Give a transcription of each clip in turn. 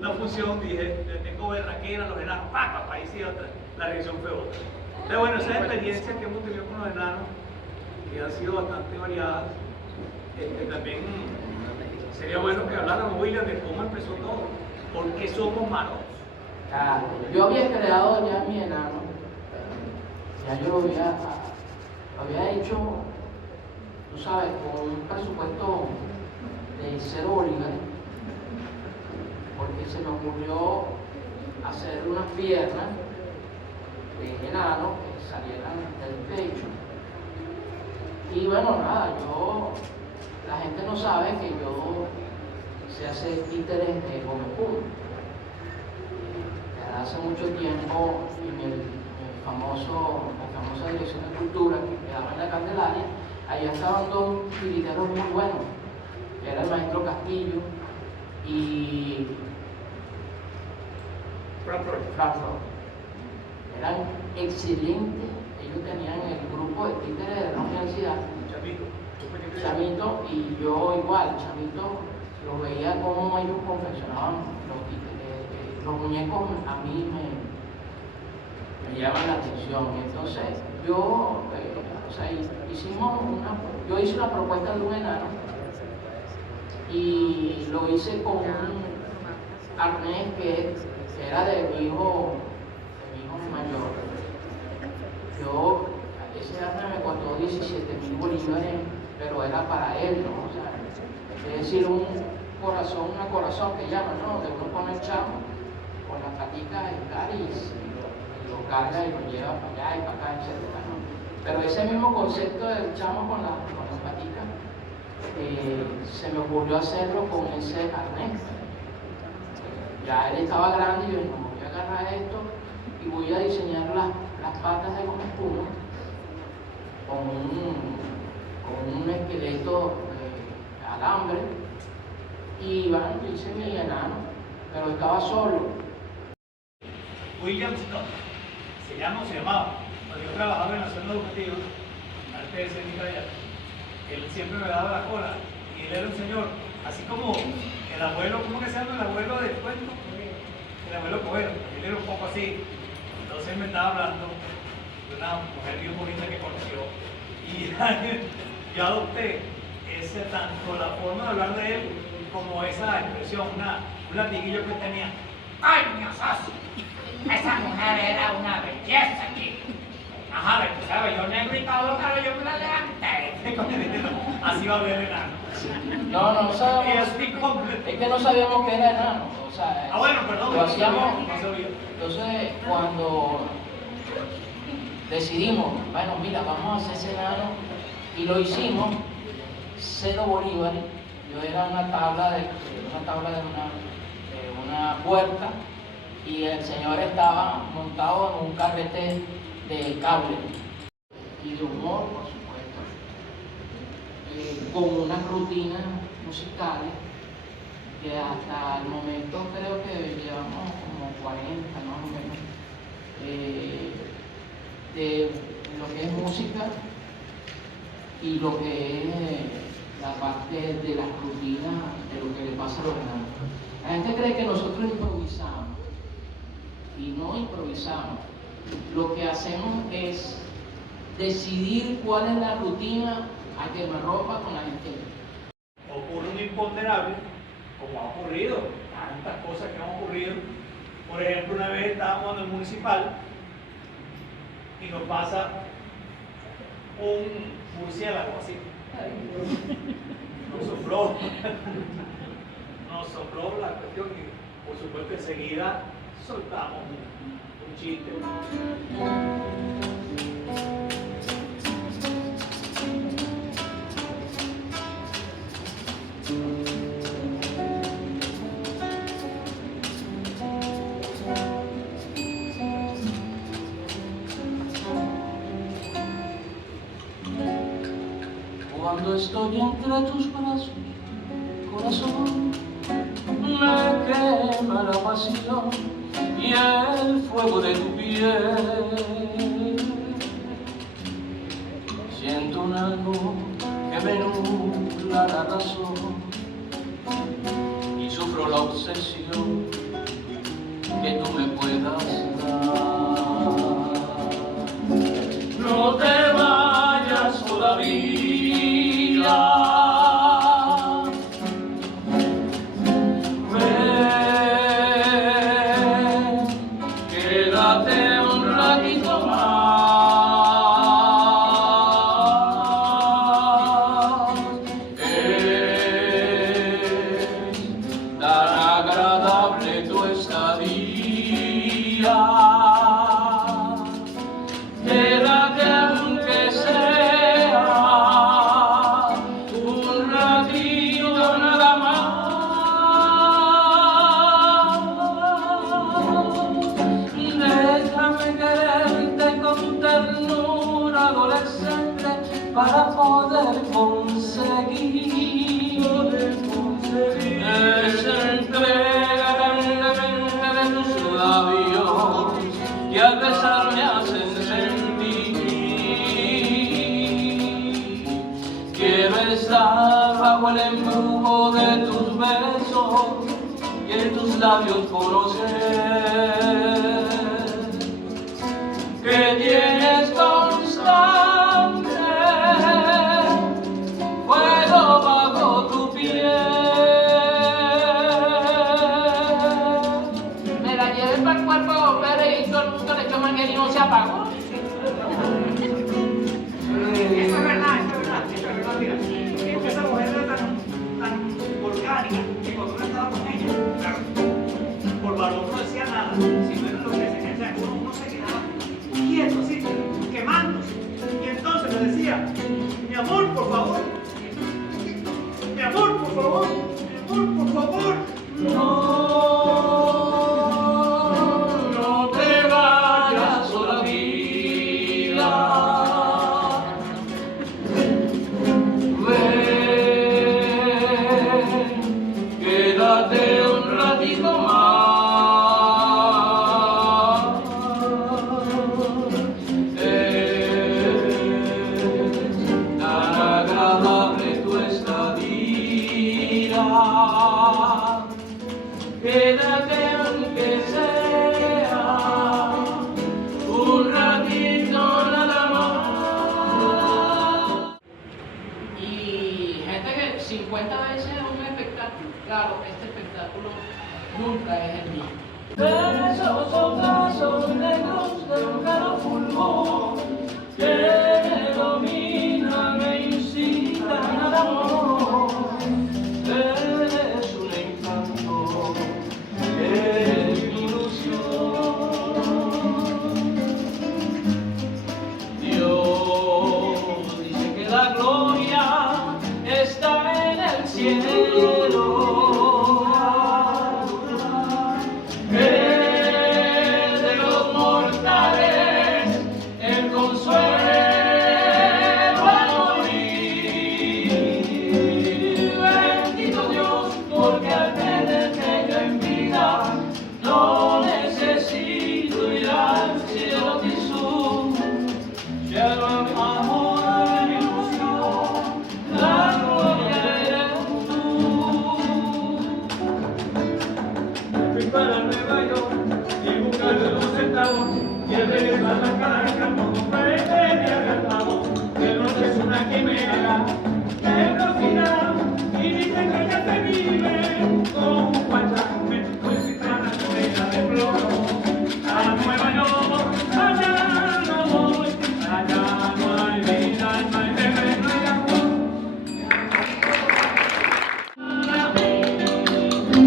Una función, dije, le tengo berraquera a los enanos, ¡papa! Y sí, otra. La reacción fue otra. Entonces, bueno, esa experiencia que hemos tenido con los enanos, que han sido bastante variadas, también sería bueno que habláramos, William, de cómo empezó todo, por qué somos malos. Yo había creado ya mi enano, ya yo lo había hecho, tú sabes, con un presupuesto de 0 bolívares, porque se me ocurrió hacer unas piernas de enano que salieran del pecho. Y bueno, nada, la gente no sabe que yo sé hacer títeres de goma espuma. Desde hace mucho tiempo, en la famosa Dirección de Cultura que quedaba en la Candelaria, allá estaban dos titiriteros muy buenos. Era el maestro Castillo y Franco. Eran excelentes. Ellos tenían el grupo de títeres de la universidad. Chamito, y yo igual, Chamito, lo veía como ellos confeccionaban los títeres. Los muñecos a mí me llaman la atención. Entonces, yo hice una propuesta de un enano y lo hice con un arnés que era de mi hijo mayor. Ese arnés me costó 17.000 bolívares, pero era para él, ¿no? O sea, es decir, una corazón que llaman, ¿no? De uno pone el chamo con las paticas y lo carga y lo lleva para allá y para acá, etc., ¿no? Pero ese mismo concepto del chamo con las paticas, se me ocurrió hacerlo con ese arnés. Ya él estaba grande y yo dije, no, voy a agarrar esto y voy a diseñar las patas de goma espuma con un esqueleto de alambre. Y bueno, yo hice mi enano, pero estaba solo. William Scott se llamaba. Cuando yo trabajaba en la zona educativa, arte escénica allá, él siempre me daba la cola. Y él era un señor, así como el abuelo, ¿cómo que se llama el abuelo del cuento? El abuelo Coelho, él era un poco así. Entonces me estaba hablando de una mujer bien bonita que conoció. Y yo adopté tanto la forma de hablar de él como esa expresión, un latiguillo que tenía. ¡Ay, ñosazo! Esa mujer era una belleza aquí. Ajá, tú sabes, yo negro y todo, pero yo me la levanté. Así va a ver el enano. No sabíamos. Es que no sabíamos que era enano. O sea, bueno, perdón. Lo hacíamos. No sabía. Entonces, cuando decidimos, bueno, mira, vamos a hacer ese enano, y lo hicimos, 0 bolívares. Yo era una tabla de una puerta, y el señor estaba montado en un carrete de cable y de humor, por supuesto, con unas rutinas musicales que hasta el momento creo que llevamos como 40 más o menos, de lo que es música y lo que es la parte de las rutinas de lo que le pasa a los enanos. La gente cree que nosotros improvisamos y no improvisamos. Lo que hacemos es decidir cuál es la rutina a que me rompa con la gente. Ocurre un imponderable, como ha ocurrido, tantas cosas que han ocurrido. Por ejemplo, una vez estábamos en el municipal y nos pasa un murciélago así. Nos sopló la cuestión y por supuesto enseguida soltamos un chiste. Cuando estoy entre tus brazos, corazón, me quema la pasión y el fuego de tu piel. Siento un algo que me nubla la razón y sufro la obsesión labios conocer que tienes constante fuego bajo tu piel. Me la llevé para el cuerpo de bomberos y todo el mundo le echó manguera y no se apagó. Eso es verdad, mira. Porque esa mujer era tan orgánica que cuando uno estaba con ella, claro, por valor no decía nada, sino era lo que se quedaba, uno se quedaba quieto, así, quemándose. Y entonces le decía, mi amor, por favor, mi amor, por favor, mi amor, por favor. No te vayas sola vida. Ven, quédate un ratito más. Es tan agradable tu estadía. Quédate aunque sea un ratito nada más. Y gente que 50 veces es un espectáculo. Claro, este espectáculo nunca es el mismo. Esos son brazos negros de un claro fulgor que me dominan, me incitan al amor. Eres un encanto, eres mi ilusión. Dios dice que la gloria está en el cielo. De los mortales el consuelo al morir. Bendito Dios, porque al tenerte yo en vida no necesito ir al cielo Jesús. Cielo amor, ilusión, la gloria eres tú. Fui para Nueva York y buscando los centavos y al regresar a la casa no comprende ni agradado. De noche es una quimera, de velocidad y dicen que ya se vive con un guachame, pues si trata de de floro. A Nueva York, allá no voy, allá no hay vida, no hay bebé, no hay amor.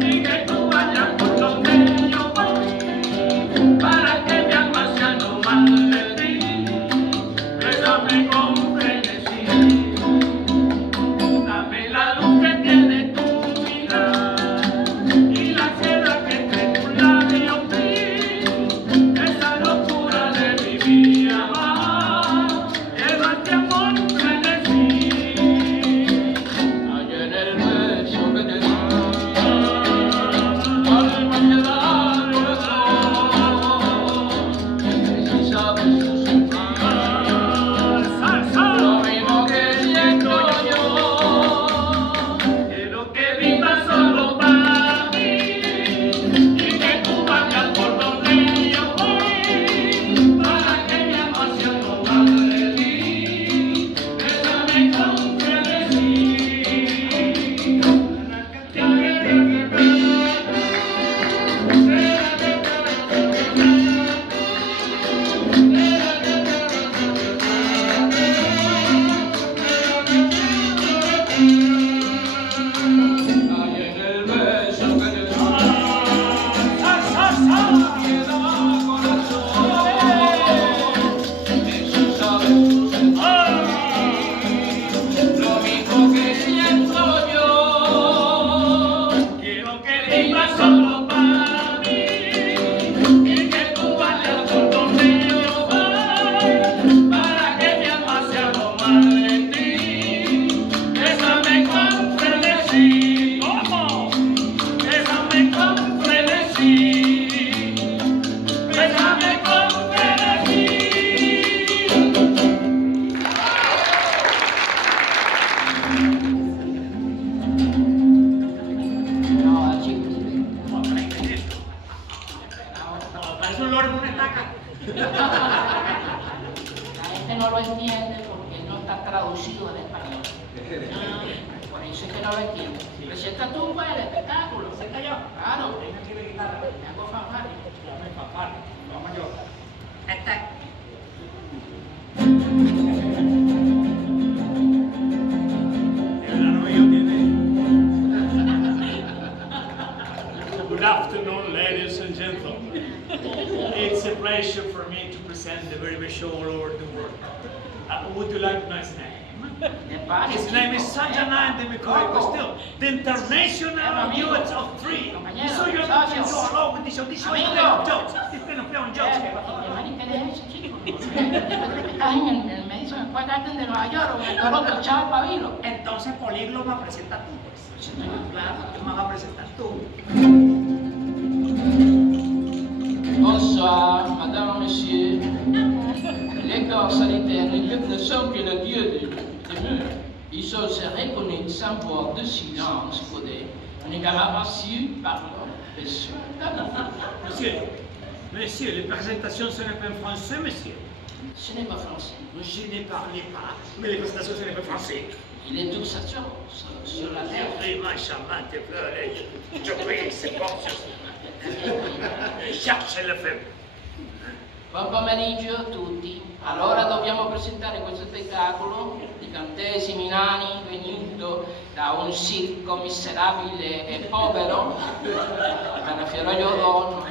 Y que tú vayas por donde yo voy, para que mi alma sea no más de ti. Bésame con frenesí, dame la luz que tiene tu mirar y la seda que entre tus labios brilla. es un loro en una estaca. La gente no lo entiende porque no está traducido al español. Por eso es que no lo entiende. Presenta tú, pues, el espectáculo. ¿Presenta yo? Claro. Tengo aquí la guitarra. Me hago fanfarria. Dame papá. Vamos yo. El arroyo tiene. Good afternoon, ladies and gentlemen. It's a pleasure for me to present the very best show all over the world. Would you like to know his name? His name is Sanjana Demikoy still, the international youth of three. So you're not going to go along with this show. This show is playing jokes. It's going to play on jokes. Estás en el Madison Square Garden de Nueva York o en el Toronto Chavo Pabilo. Entonces, Políglota, presenta tú, pues. Claro, tú me vas a presentar tú. Bonsoir, madame, monsieur. Les corps sanitaires ne sont que le dieu des murs. Ils sont se reconnaissent sans voix de silence codé. Únicamente reçu par monsieur. Monsieur, les présentations, ce n'est pas en français, monsieur. Ce n'est pas français. Je ne parlais pas, mais les présentations, ce n'est pas français. Il est tout ça sur la terre. Oui, machallah, te pleurer. Je prie, c'est bon, cherche le femme. Buon pomeriggio a tutti. Allora dobbiamo presentare questo spettacolo di cantesimi nani venuto da un circo miserabile e povero. Me refiero a Yodon.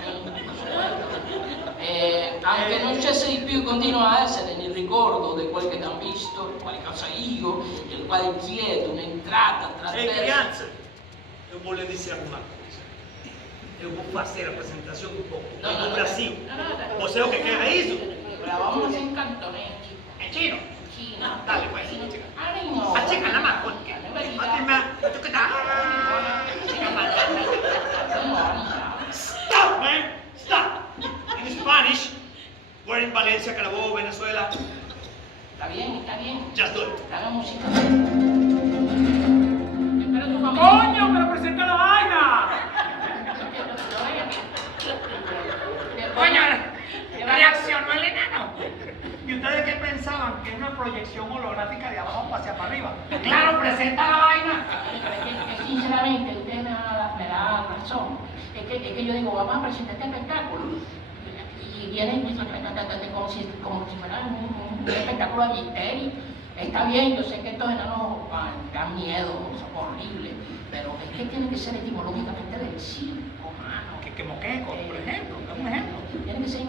E anche non c'è di più continua a essere nel ricordo di quel che ti hanno visto, quale cosa io, il quale chiedo un'entrata tra te. Criança, eu vou lhe dizer uma coisa. Eu vou fazer a apresentação no Brasil. Você é o que quer é isso? La vamos en cantonés. É chino? China. Dale, pues. Ay, no. Achica la mano, porque. Stop, man! Stop! In Spanish, we're in Valencia, Carabobo, Venezuela. Está bien, está bien. Just do it. Haga música. Espera tu familia. ¡Coño, pero presenta la vaina! ¡Coño! ¡Reaccionó el enano! ¿Y ustedes qué pensaban? ¿Que es una proyección holográfica de abajo hacia para arriba? ¡Claro, presenta la vaina! Que sinceramente, ustedes me dan razón. Es que yo digo, vamos a presentar este espectáculo. Y vienen como si fuera un espectáculo de misterio. Está bien, yo sé que estos enanos dan miedo, son horribles, pero es que tiene que ser etimológicamente del circo, mano. ¿Qué moqueco, por ejemplo? ¿Un ejemplo? Tiene que ser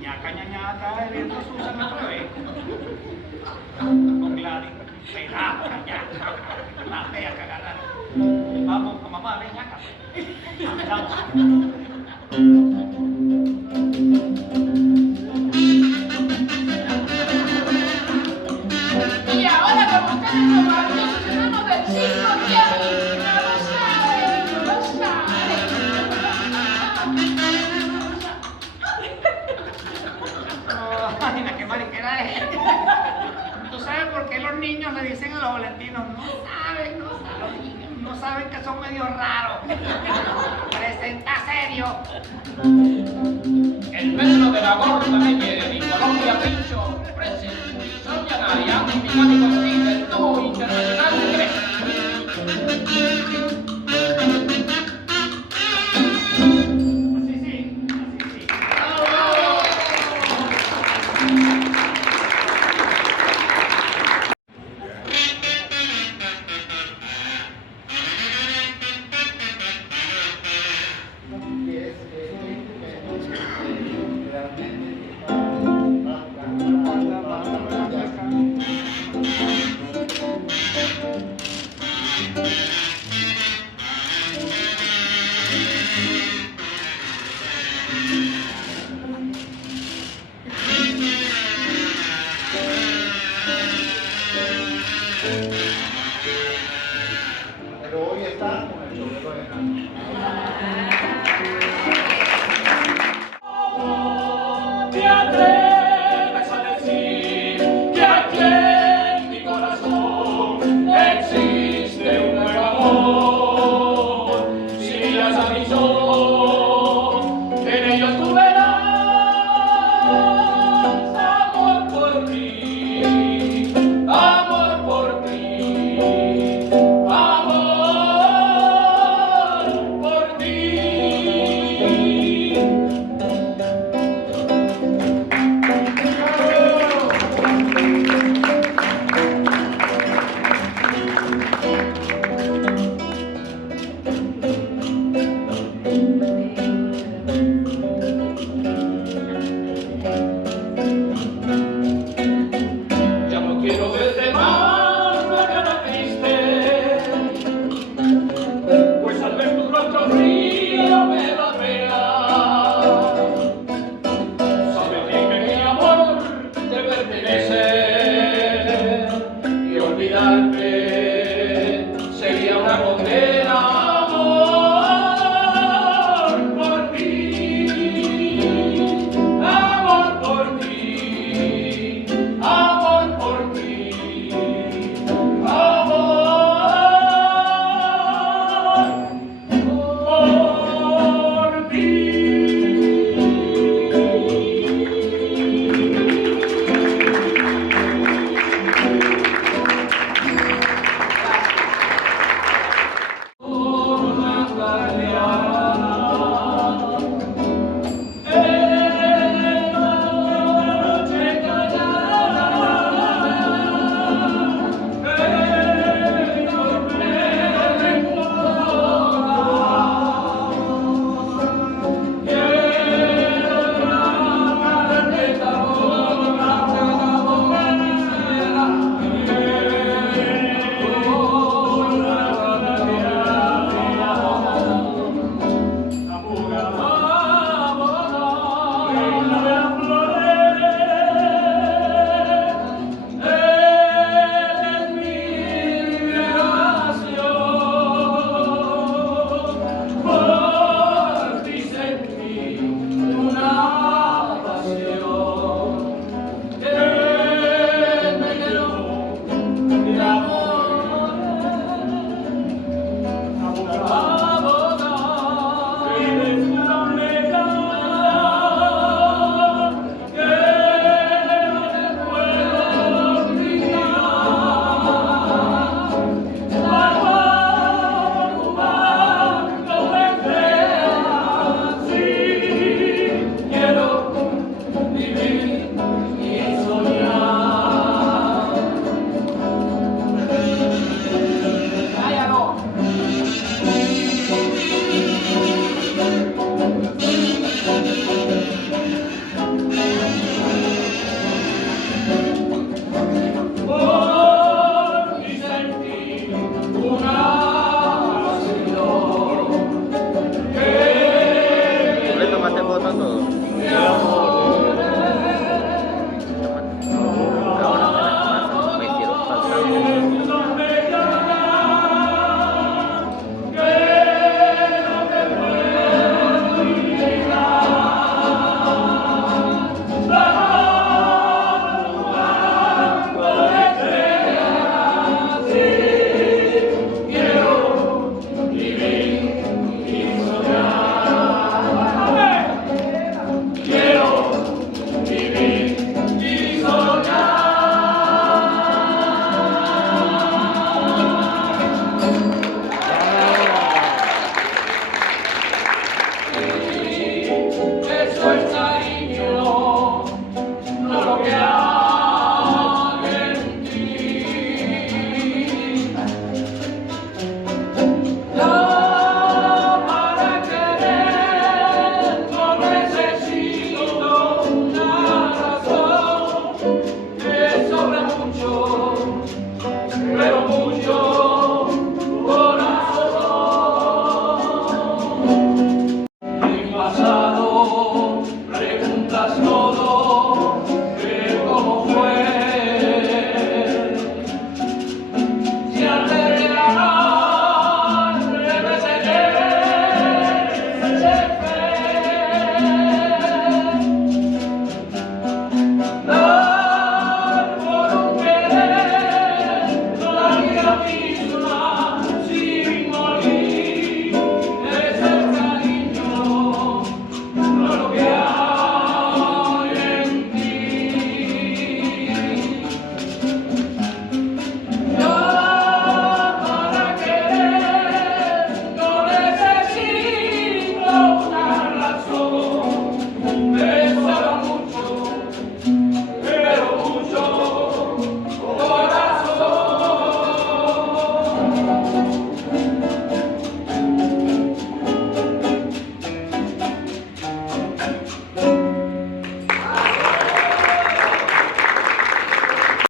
Ñaca, ñañaca, el viento susa me atreve. Con Gladys, pelada, ñaca, una fea cagada. Vamos, con mamá, ven, ñaca. Vamos. Y ahora, como ustedes los maravillosos enanos del circo tienen, no lo saben, no lo saben. Ay, qué mariquera es. ¿Tú sabes por qué los niños le dicen a los valentinos? No saben que son medio raros. Presenta serio. El perro de la gorda de Nieve y Colombia Pincho presenta Sonia Nadia, invitado contigo del dúo internacional de Grecia. Así sí. Pero hoy está con el sombrero de enano.